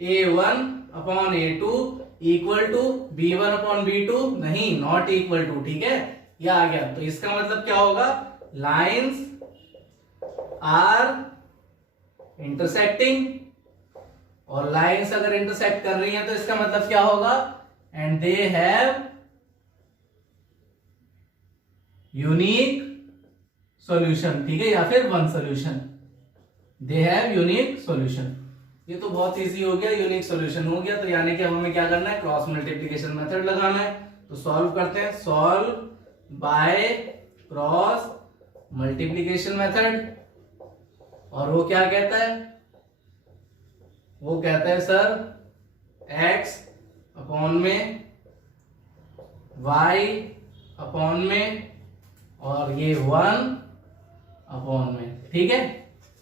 a1 upon a2 equal to b1 upon b2, नहीं नॉट इक्वल टू, ठीक है, यह आ गया। तो इसका मतलब क्या होगा, लाइंस आर इंटरसेक्टिंग, और लाइंस अगर इंटरसेक्ट कर रही हैं तो इसका मतलब क्या होगा, and they have unique solution, ठीक है, या फिर one solution, they have unique solution. ये तो बहुत इजी हो गया, यूनिक सॉल्यूशन हो गया। तो यानी कि अब हमें क्या करना है, क्रॉस मल्टीप्लिकेशन मेथड लगाना है। तो सॉल्व करते हैं, solve by cross multiplication method. और वो क्या कहता है, वो कहता है सर x अपॉन में y अपॉन में और ये 1 अपॉन में, ठीक है।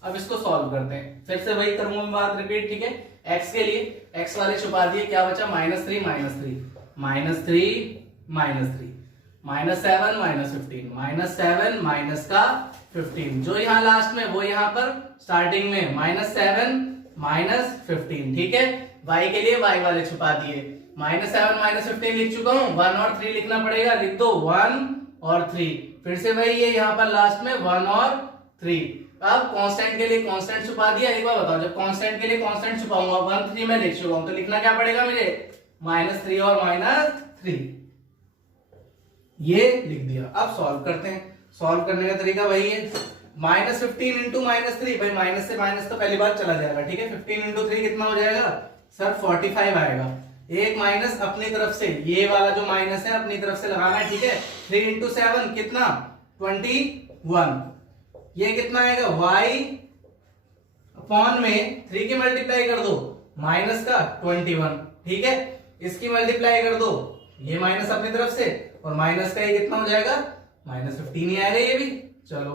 अब इसको सॉल्व करते हैं, फिर से वही करूंगा मैं बात रिपीट, ठीक है। x के लिए x वाले छुपा दिए, क्या बचा -3 -3 -3 -3 -7 -15 -7 माइनस का 15, जो यहां लास्ट में वो यहां पर स्टार्टिंग में -7 -15, ठीक है। y के लिए y वाले छुपा दिए, -7 -15 लिख चुका हूं, 1 और 3 लिखना पड़ेगा, लिख दो 1 और 3, फिर से वही है यहाँ पर लास्ट में 1 और 3। अब कांस्टेंट के लिए कांस्टेंट छुपा दिया। एक बार बताओ, जब कांस्टेंट के लिए कांस्टेंट छुपाऊंगा 1 3 में लिख चुका हूं, तो लिखना क्या पड़ेगा मुझे, -3 और -3, ये लिख दिया। अब सॉल्व करते हैं। सॉल्व करने का तरीका वही है, -15 इंटू -3, भाई माइनस से माइनस तो पहली बार चला जाएगा, ठीक है। 15 इंटू 3 कितना हो जाएगा सर 45 आएगा। एक माइनस अपनी तरफ से, ये वाला जो माइनस है अपनी तरफ से लगाना है, ठीक है। 3 इंटू 7 कितना 21, ये कितना आएगा y अपॉन में 3 की मल्टीप्लाई कर दो माइनस का 21, ठीक है। इसकी मल्टीप्लाई कर दो ये माइनस अपनी तरफ से, और माइनस का ये कितना हो जाएगा -15 ही आएगा ये भी। चलो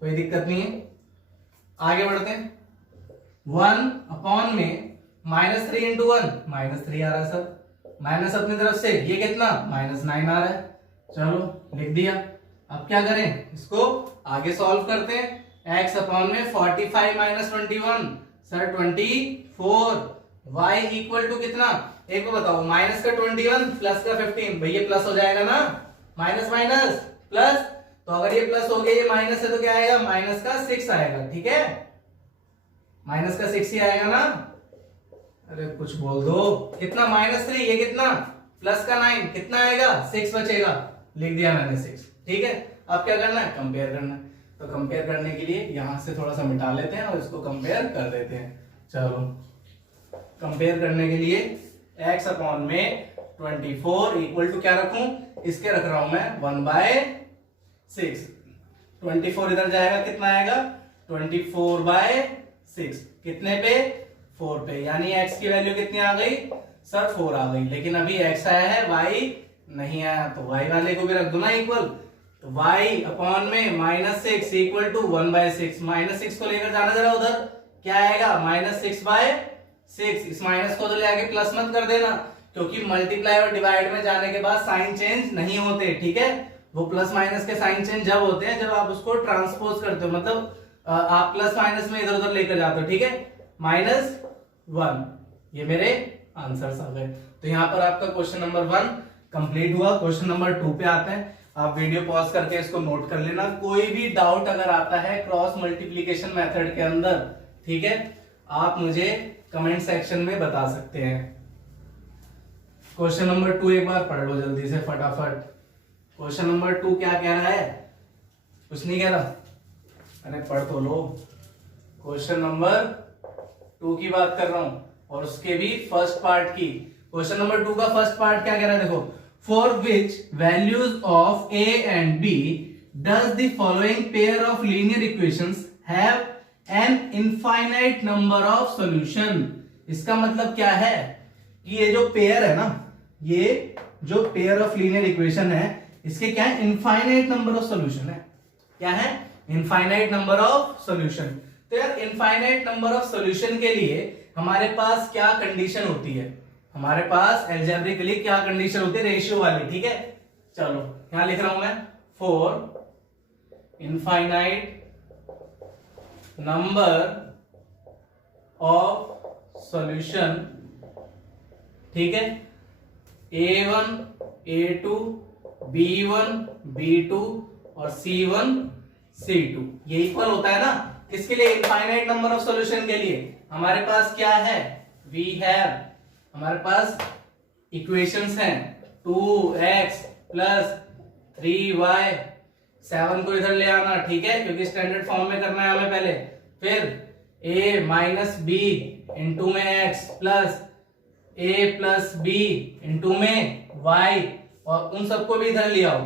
कोई दिक्कत नहीं है, आगे बढ़ते हैं। 1 अपॉन में -3 इंटू 1 -3 आ रहा है सर, माइनस अपनी तरफ से ये कितना -9 आ रहा है। चलो लिख दिया। अब क्या करें, इसको आगे सॉल्व करते हैं। x अपॉन में 45 minus 21 sir 24, y equal to कितना, एक को बताओ, माइनस का 21 प्लस का 15, भाई ये प्लस हो जाएगा ना, माइनस माइनस प्लस, तो अगर ये प्लस हो गया ये माइनस है तो क्या आएगा माइनस का 6 आएगा, ठीक है। माइनस का 6 ही आएगा ना, अरे कुछ बोल दो, कितना -3, ये कितना प्लस का 9, कितना आएगा 6 बचेगा, लिख दिया मैंने 6, ठीक है। अब क्या करना है, कंपेयर करना है। तो कंपेयर करने के लिए यहां से थोड़ा सा मिटा लेते हैं और इसको कंपेयर कर देते हैं। चलो कंपेयर करने के लिए x अपॉन में 24 इक्वल टू क्या रखूं, इसके रख रहा हूं मैं 1/6। 24 इधर जाएगा कितना आएगा 24/6, कितने पे 4 पे, यानी x की वैल्यू कितनी आ गई सर 4 आ गई। लेकिन अभी x आया है y नहीं आया, तो y वाले को भी रख दो ना इक्वल, तो y अपॉन में -6 इक्वल टू 1/6, -6 को लेकर जाना जरा उधर, क्या आएगा -6/6, इस माइनस को तो ले आके प्लस मत कर देना, क्योंकि मल्टीप्लाई और डिवाइड में जाने के बाद साइन चेंज नहीं होते, ठीक है। वो प्लस माइनस के साइन चेंज जब होते हैं जब आप उसको ट्रांसपोज करते हो, मतलब आप प्लस माइनस में इधर उधर लेकर जाते हो, ठीक है। -1, ये मेरे आंसर्स आ गए। तो यहाँ पर आपका क्वेश्चन नंबर 1 कंप्लीट हुआ। क्वेश्चन नंबर 2 पे आते हैं। आप वीडियो पॉज करके इसको नोट कर लेना। कोई भी डाउट अगर आता है क्रॉस मल्टीप्लिकेशन मेथड के अंदर, ठीक है, आप मुझे कमेंट सेक्शन में बता सकते हैं। क्वेश्चन नंबर 2 एक बार पढ़ लो जल्दी से फटाफट। क्वेश्चन नंबर 2 क्या कह रहा है, कुछ नहीं कह रहा, अरे पढ़ तो लो। क्वेश्चन नंबर 2 की बात कर रहा हूं और उसके भी फर्स्ट पार्ट की। क्वेश्चन नंबर 2 का फर्स्ट पार्ट क्या कह रहा है, देखो, for which values of a and b does the following pair of linear equations have an infinite number of solution। इसका मतलब क्या है कि ये जो पेयर है ना, ये जो पेयर ऑफ लीनियर इक्वेशन है, इसके क्या है इनफाइनाइट नंबर ऑफ सॉल्यूशन है। क्या है इनफाइनाइट नंबर ऑफ सॉल्यूशन। तो यार इनफाइनाइट नंबर ऑफ सॉल्यूशन के लिए हमारे पास क्या कंडीशन होती है, हमारे पास एल्जेब्रिकली क्या कंडीशन होती है, रेशियो वाली, ठीक है। चलो यहां लिख रहा हूं मैं, for infinite number of solution, ठीक है, A1 A2 B1 B2 और C1 C2, ये इक्वल होता है ना किसके लिए, इनफाइनाइट नंबर ऑफ सॉल्यूशन के लिए। हमारे पास क्या है, वी हैव, हमारे पास इक्वेशंस हैं 2x प्लस 3y, 7 को इधर ले आना, ठीक है, क्योंकि स्टैंडर्ड फॉर्म में करना है हमें पहले। फिर a माइनस बी इंटू में x plus a plus b into में y, और उन सबको भी इधर ले आओ।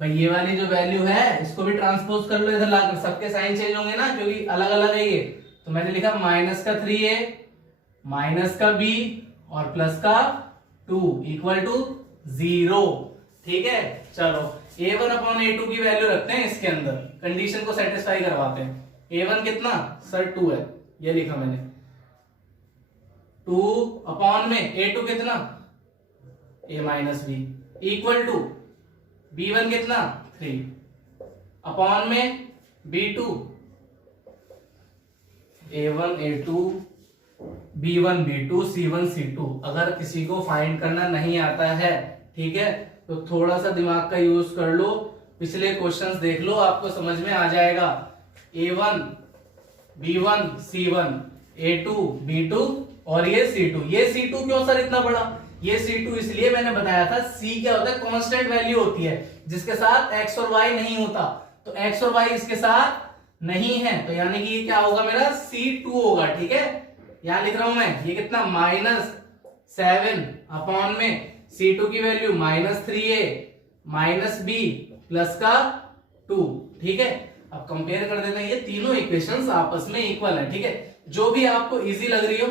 भाई ये वाली जो वैल्यू है इसको भी ट्रांसपोज कर लो इधर लाकर, सबके साइन चेंज होंगे ना क्योंकि अलग अलग है ये। तो मैंने लिखा माइनस का 3a माइनस का b और प्लस का 2 इक्वल टू 0, ठीक है। चलो a1 अपॉन a2 की वैल्यू रखते हैं इसके अंदर, कंडीशन को सेटिस्फाई करवाते हैं। a1 कितना सर 2 है, ये लिखा मैंने, 2 अपॉन में a2 कितना a minus b equal to b1 कितना 3 अपॉन में b2 a1 a2 b1 b2 c1 c2। अगर किसी को फाइंड करना नहीं आता है, ठीक है, तो थोड़ा सा दिमाग का यूज कर लो, पिछले क्वेश्चंस देख लो, आपको समझ में आ जाएगा। a1 b1 c1 a2 b2 और ये c2 क्यों सर इतना बड़ा, ये C2 इसलिए मैंने बताया था, C क्या होता है, कांस्टेंट वैल्यू होती है जिसके साथ x और y नहीं होता, तो x और y इसके साथ नहीं है, तो यानी कि ये क्या होगा, मेरा C2 होगा। ठीक है, यहां लिख रहा हूं मैं, ये कितना -7 अपॉन में C2 की value -3a minus b plus का 2। ठीक है, अब कंपेयर कर देते हैं, ये तीनों इक्वेशंस आपस में इक्वल है। ठीक है, जो भी आपको इजी लग रही हो,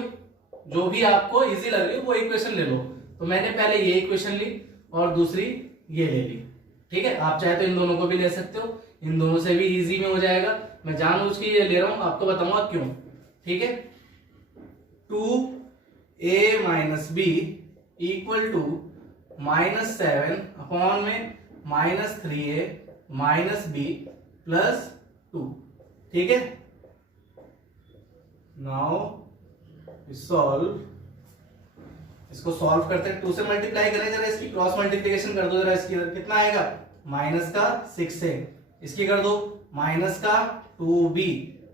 जो भी आपको इजी लग रही हो वो इक्वेशन ले लो। तो मैंने पहले ये इक्वेशन ली और दूसरी ये ले ली। ठीक है, आप चाहे तो इन दोनों को भी ले सकते हो, इन दोनों से भी इजी में हो जाएगा। मैं जानबूझ के ये ले रहा हूं, आपको बताऊंगा क्यों। ठीक है, 2a minus b equal to -7 upon में -3a माइनस बी प्लस 2। ठीक है, नाउ सॉल्व, इसको सॉल्व करते हैं। 2 से मल्टीप्लाई करें, जरा इसकी क्रॉस मल्टीप्लिकेशन कर दो, जरा इसकी कितना आएगा, माइनस का 6 है, इसकी कर दो माइनस का 2b।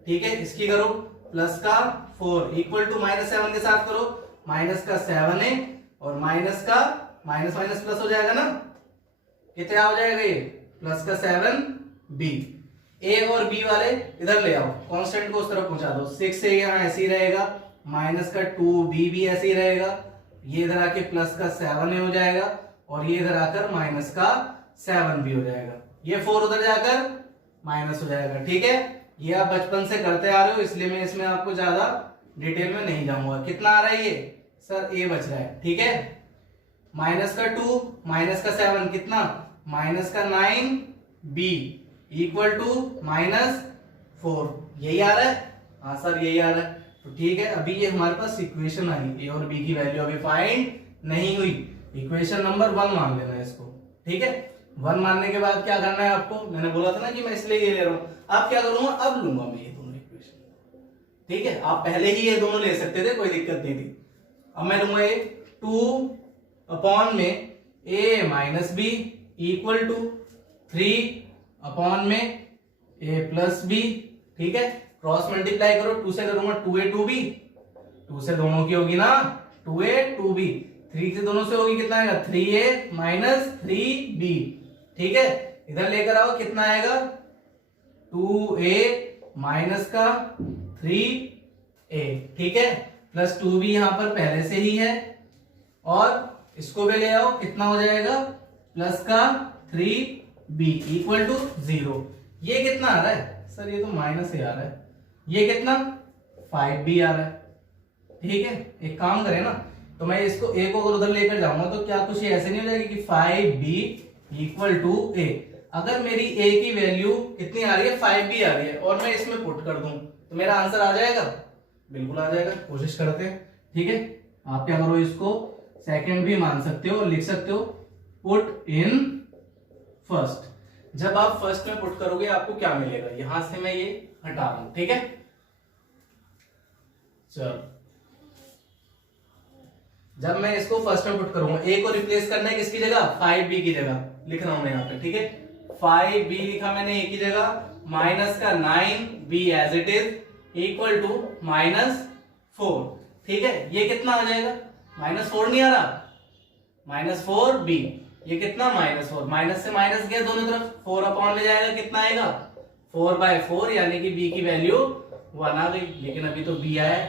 ठीक है, इसकी करो प्लस का 4 इक्वल टू -7 के साथ करो, माइनस का 7 है और माइनस का माइनस माइनस प्लस हो जाएगा ना, कितना हो जाएगा ये, प्लस का 7b। a और b वाले इधर ले आओ, कांस्टेंट को उस तरफ पहुंचा दो, 6 है यहाँ ऐसे ही रहेगा, माइनस का 2b भी ऐसे ही रहेगा, ये इधर आके प्लस का 7 हो जाएगा और ये इधर आकर माइनस का 7 भी हो जाएगा, ये 4 उधर जाकर माइनस हो जाएगा। ठीक है, ये आप बचपन से करते आ रहे हो, इसलिए मैं इसमें आपको ज्यादा डिटेल में नहीं जाऊंगा। कितना आ रहा है ये, सर a बच रहा है। ठीक है, माइनस का 2 माइनस का 7 कितना, माइनस का 9b इक्वल टू -4, यही आ रहा है, हाँ सर यही आ रहा है। तो ठीक है, अभी ये हमारे पास इक्वेशन आई, ए और बी की वैल्यू अभी फाइंड नहीं हुई, इक्वेशन नंबर 1 मान लेना है इसको। ठीक है, 1 मानने के बाद क्या करना है आपको, मैंने बोला था ना कि मैं इसलिए ये ले रहा हूं, अब क्या करूंगा, अब लूंगा मैं ये दोनों इक्वेशन। ठीक है, आप पहले ही ये दोनों ले सकते थे, कोई दिक्कत नहीं थी। अब मैं लूंगा ये 2 अपॉन में a minus b equal to 3 upon में a प्लस बी। ठीक है, क्रॉस मल्टीप्लाई करो, 2 से करूंगा 2a 2b, 2 से दोनों की होगी ना 2a 2b, 3 से दोनों से होगी, कितना आएगा 3a माइनस 3b। ठीक है, इधर लेकर आओ, कितना आएगा 2a माइनस का 3a। ठीक है, प्लस 2b यहां पर पहले से ही है, और इसको भी ले आओ, कितना हो जाएगा प्लस का 3b इक्वल टू 0। ये कितना आ रहा है सर, ये तो माइनस ही आ रहा है, ये कितना 5b आ रहा है। ठीक है, एक काम करें ना, तो मैं इसको a को अगर उधर लेकर जाऊंगा तो क्या कुछ ऐसे नहीं हो जाएगा कि 5b इक्वल टू a। अगर मेरी a की वैल्यू कितनी आ रही है, 5b आ रही है, और मैं इसमें पुट कर दूं तो मेरा आंसर आ जाएगा, बिल्कुल आ जाएगा। कोशिश करते हैं। ठीक है, आप क्या करो, इसको सेकंड भी मान सकते हो और लिख सकते हो, पुट इन फर्स्ट। जब आप फर्स्ट में पुट करोगे आपको क्या मिलेगा, यहां से मैं ये हटा रहा हूं। ठीक है, चलो जब मैं इसको फर्स्ट में पुट करूंगा, a को रिप्लेस करना है किसकी जगह, 5b की जगह लिख रहा हूं मैं यहां पे। ठीक है, 5b लिखा मैंने a की जगह, माइनस का 9b as it is equal to -4। ठीक है, ये कितना आ जाएगा, -4 नहीं आ रहा, -4b, ये कितना -4, माइनस से माइनस गया दोनों तरफ, 4 अपॉन में जाएगा, कितना आएगा 4/4, यानी कि b की वैल्यू 1 आ गई। लेकिन अभी तो b आया,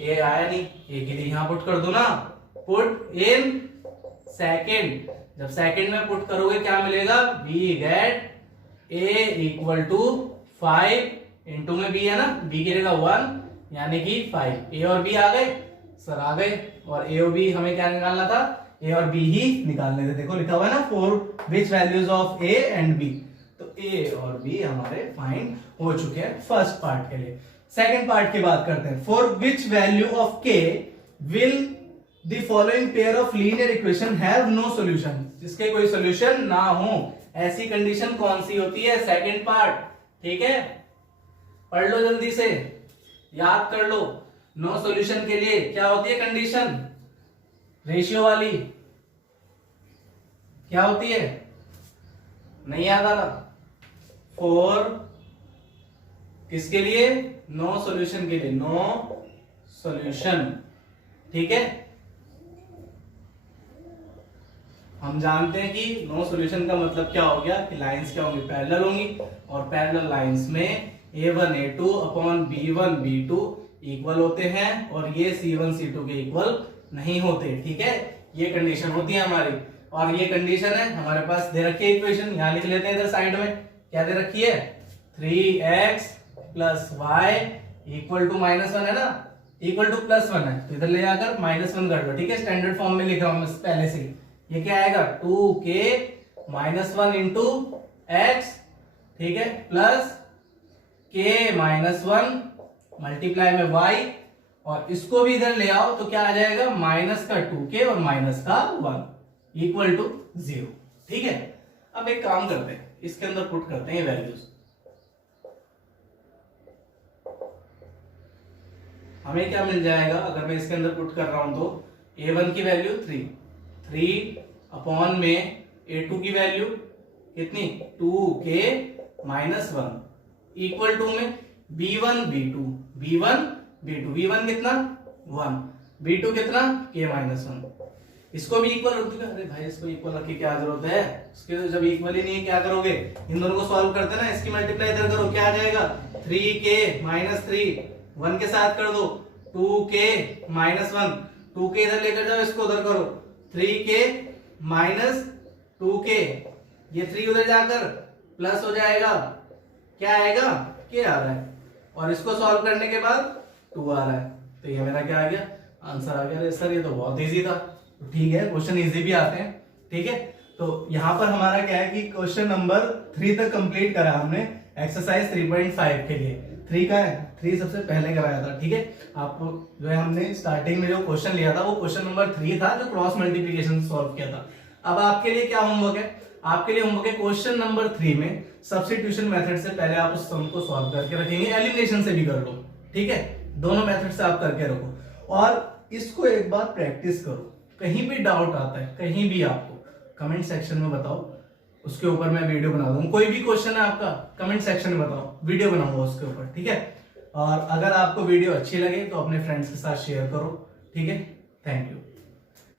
a आया नहीं, a के लिए यहां पुट कर दो ना, पुट इन सेकंड। जब सेकंड में पुट करोगे क्या मिलेगा, b get a equal to 5, into में b है ना, b की जगह 1 यानी कि 5। a और b आ गए सर, आ गए, और a और b हमें क्या निकालना था, a और b ही निकालने थे। देखो लिखा हुआ है ना, for which values of a and b, तो a और b हमारे फाइंड हो चुके हैं फर्स्ट पार्ट के लिए। सेकंड पार्ट की बात करते हैं, for which value of k will the following pair of linear equation have no solution, जिसके कोई सॉल्यूशन ना हो, ऐसी कंडीशन कौन सी होती है, सेकंड पार्ट। ठीक है, पढ़ लो जल्दी से, याद कर लो। नो सॉल्यूशन के लिए क्या होती है कंडीशन, रेशियो वाली, क्या होती है, नहीं याद आ रहा, फॉर किसके लिए, नो सॉल्यूशन के लिए, नो सॉल्यूशन। ठीक है, हम जानते हैं कि नो सॉल्यूशन का मतलब क्या हो गया कि लाइंस क्या होंगी, पैरेलल होंगी, और पैरेलल लाइंस में a1 a2 upon b1 b2 equal होते हैं, और ये c1 c2 के इक्वल नहीं होते। ठीक है, ये कंडीशन होती है हमारी, और ये कंडीशन है हमारे पास दे रखी है इक्वेशन, यहां लिख लेते हैं इधर साइड में, क्या दे रखी है 3x plus y equal to -1 है ना, इक्वल टू +1 है, तो इधर ले जाकर -1 कर दो। ठीक है, स्टैंडर्ड फॉर्म में लिख रहा हूं पहले से। ये क्या आएगा 2k -1 इंटू x, ठीक है, प्लस k -1 मल्टीप्लाई में y, और इसको भी इधर ले आओ तो क्या आ जाएगा -2k और -1 इक्वल टू 0। ठीक है, अब एक काम करते हैं, इसके अंदर पुट करते हैं वैल्यूज। हमें क्या मिल जाएगा अगर मैं इसके अंदर पुट कर रहा हूं तो a1 की वैल्यू 3 अपॉन में a2 की वैल्यू कितनी 2k -1 इक्वल टू में b1 कितना 1, b2 कितना k -1। इसको भी इक्वल रख दूंगा। अरे भाई इसको इक्वल रख के क्या जरूरत है, इसके जब इक्वल ही नहीं है क्या करोगे, इन दोनों को सॉल्व करते ना, इसकी मल्टीप्लाई इधर करो, क्या आ जाएगा 3k -3 1 के साथ कर दो 2k -1, 2k इधर लेकर जाओ, इसको उधर करो 3k -2k, ये 3 उधर जाकर प्लस हो जाएगा, क्या आएगा k आ रहा है, और इसको सॉल्व करने के बाद 2 आ रहा है, तो ये मेरा क्या आ गया आंसर आ गया। अरे सर ये तो बहुत इजी था। तो ठीक है, क्वेश्चन इजी भी आते हैं। ठीक है, तो यहाँ पर हमारा क्या है कि क्वेश्चन नंबर 3 तक कंप्लीट करा हमने एक्सरसाइज 3.5 के लिए। 3 का है, 3 सबसे पहले कराया था। ठीक है, आपको जो है हमने स्टार्टिंग में जो क्वेश्चन लिया था वो क्वेश्चन नंबर 3 था, जो क्रॉस मल्टीप्लिकेशन सॉल्व किया था। अब आपके लिए क्या होमवर्क है, आपके लिए होमवर्क है क्वेश्चन नंबर 3 में सब्स्टिट्यूशन मेथड से पहले आप उस सम को सॉल्व करके रखेंगे, एलिमिनेशन से भी कर लो। ठीक है, दोनों मेथड से आप करके रखो और इसको एक बार प्रैक्टिस करो। कहीं भी डाउट आता है, कहीं भी आपको कमेंट सेक्शन में बताओ, उसके ऊपर मैं वीडियो बना दूंगा। कोई भी क्वेश्चन है आपका कमेंट सेक्शन में बताओ, वीडियो बनाऊंगा उसके ऊपर। ठीक है, और अगर आपको वीडियो अच्छी लगे तो अपने फ्रेंड्स के साथ शेयर करो। ठीक है, थैंक यू।